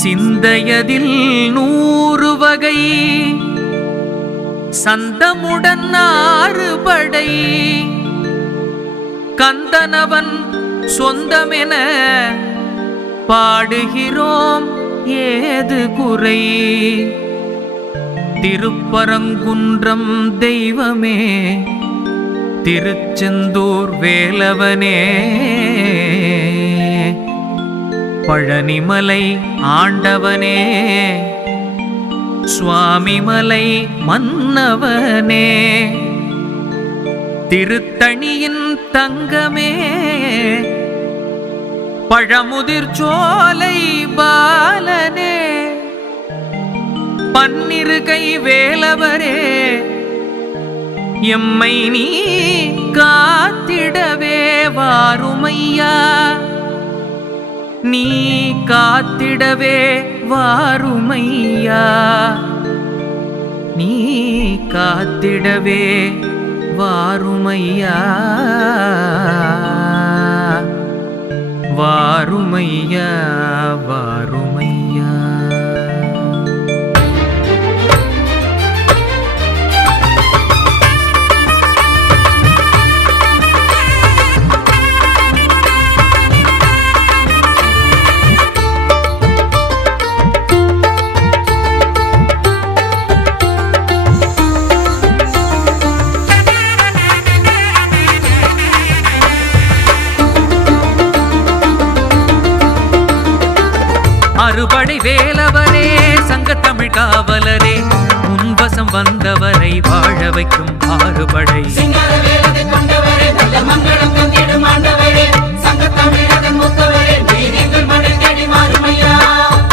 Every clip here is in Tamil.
சிந்தையதில் 100 வகை சந்தமுடன் 6 படை கந்தனவன் சொந்தமென பாடுகிறோம் ஏது குறை. திருப்பரங்குன்றம் தெய்வமே திருச்செந்தூர் வேலவனே பழனிமலை ஆண்டவனே சுவாமிமலை மன்னவனே திருத்தணியின் தங்கமே பழமுதிர் சோலை பாலனே பன்னிருகை வேலவரே எம்மை நீ காத்திடவே வாருமையா நீ காத்திடவே வாருமையா நீ காத்திடவே வாருமையா வாருமையா வாருமையா. அறுபடை வேலவரே சங்கத்தமிழ் காவலரே உன்வசம் வந்தவரை வாழ வைக்கும் ஆறுபடை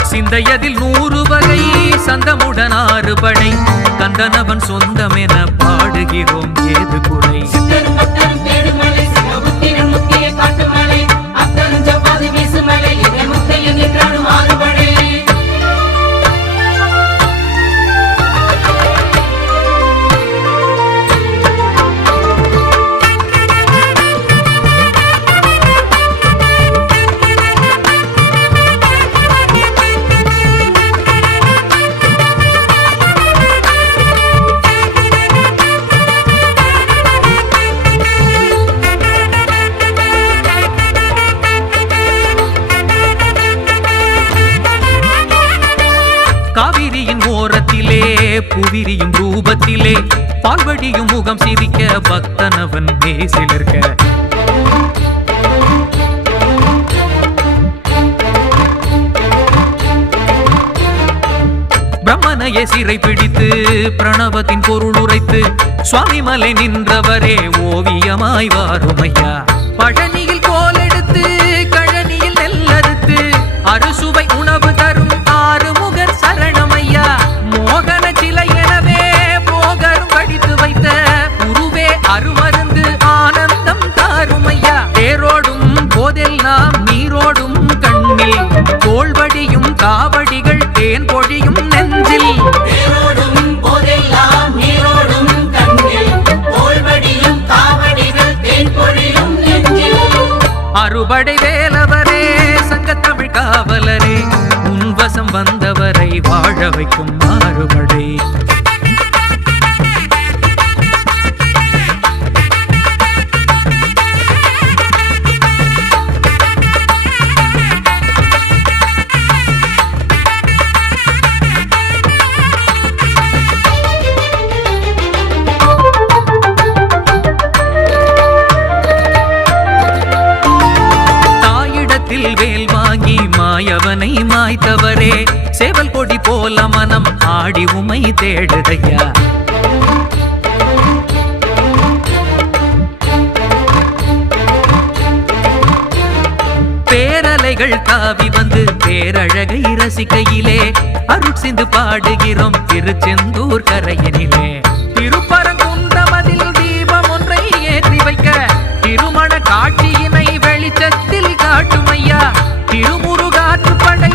சிந்தையதில் 100 வகை சந்தமுடன் 6 படை கந்தனவன் சொந்தமென பாடுகிறோம் ஏது குறை. காவிரியின் ஓரத்திலே புவிரியும் ரூபத்திலே பால்வடியும் முகம் சிரிக்க பக்தனவன் மேசிலிருக்க பிரம்மனையை சிறை பிடித்து பிரணவத்தின் பொருள் உரைத்து சுவாமிமலை நின்றவரே ஓவியமாய் வாருமையா பழனியில் கோலெடுத்து கழனியில் நெல்லறுத்து அறுசுவை உணவு தரும் ஆறுமுகர் சரணமையா மோகன சிலை எனவே போகரும் வடித்து வைத்த உருவே அருமருந்து ஆனந்தம் தாருமையா தேரோடும் போதெல்லாம் நீரோடும் கண்ணில் தோள்வடியும் காவடிகள் தேன் பொழியும் நெஞ்சில் தேரோடும் போதெல்லாம் நீரோடும் கண்ணில் தோள்வடியும் காவடிகள் தேன் பொழியும் நெஞ்சில் அறுபடை வேலவரே சங்கத்தமிழ் காவலரே உன்வசம் வந்தவரை வாழ வைக்கும் மாறுபடை. வேல் வாங்கி மாயவனை மாய்த்தவரே சேவல் கொடி போல மனம் ஆடி உமை தேடுதையா பேரலைகள் தாவி வந்து பேரழகை ரசிக்கையிலே அருட்சிந்து பாடுகிறோம் திருச்செந்தூர் கரையினிலே திருப்பரங்குன்றமதில் தீபம் ஒன்றை ஏற்றி வைக்க திருமண காட்சியினை வெளிச்சத்தில் காட்டுமையா திருமுருகாற்று படை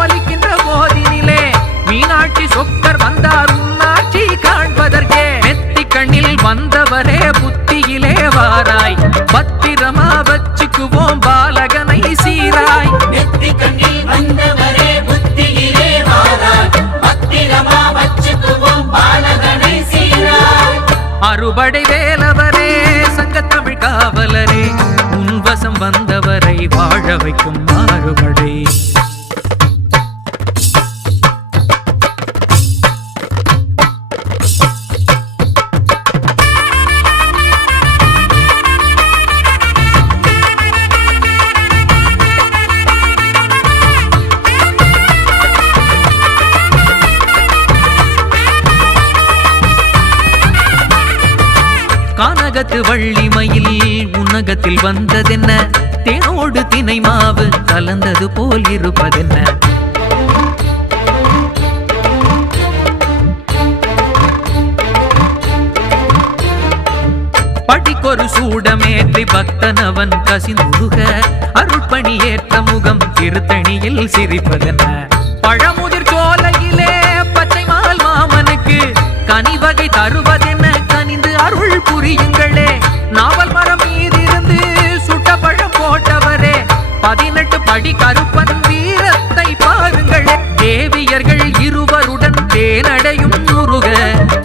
ஒலிக்கின்ற போதினிலே மீனாட்சி சொக்கர் வந்தார் உன்னாட்சி காண்பதற்கே நெத்தி கண்ணில் வந்தவரே புத்தியிலே வாராய் பத்திரமா வச்சுக்குவோம் பாலகனை சீராய் நெத்தி கண்ணில் வந்தவரே புத்தி வந்தவரை வாழ வைக்கும் மாறுபடை. கானகத்து வள்ளிமயில் உன்னகத்தில் வந்ததென்ன, தேனோடு தினை மாவு கலந்தது போல் இருப்பதென்ன. படிக்கொரு சூடமேற்றி பக்தனவன் கசிந்துருக, அருட்பணி ஏற்ற முகம் திருத்தணியில் சிரிப்பதென்ன. பழமுதிர் சோலையிலே பச்சை மால் மாமனுக்கு கனிவகை தருவதென்ன, கனிந்து அருள் புரியுங்களே. நாவல் மரம் மீதிருந்து சுட்ட பழம் போட்டவரே, 18 படி கருப்பன் வீரத்தை பாருங்களே. தேவியர்கள் இருவருடன் தேனடையும் முருக,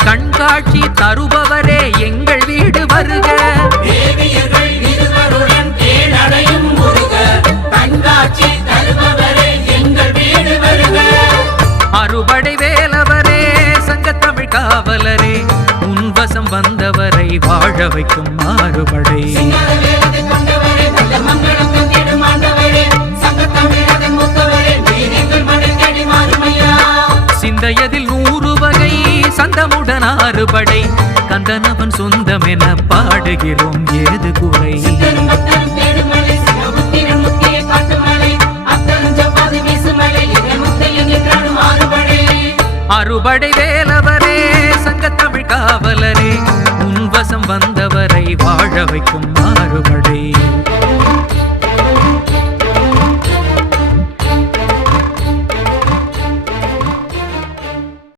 கண்காட்சி தருபவரே எங்கள் வீடு வருக. தேவியர்கள் இருவருடன் தேனடையும் முருக, கண்காட்சி தருபவரே எங்கள் வீடு வருக. அறுபடை வேலவரே சங்கத்தமிழ் காவலரே, உன்வசம் வந்தவரை வாழ வைக்கும் மாறுபடை. சிந்தையதில் 100 வகை சந்தமுடன் ஆறுபடை, கந்தனவன் சொந்தம் என பாடுகிறோம் ஏது குறை. அறுபடை வேலவரே சங்கத்தமிழ் காவலரே, உன்வசம் வந்தவரை வாழ வைக்கும் மாறுபடை.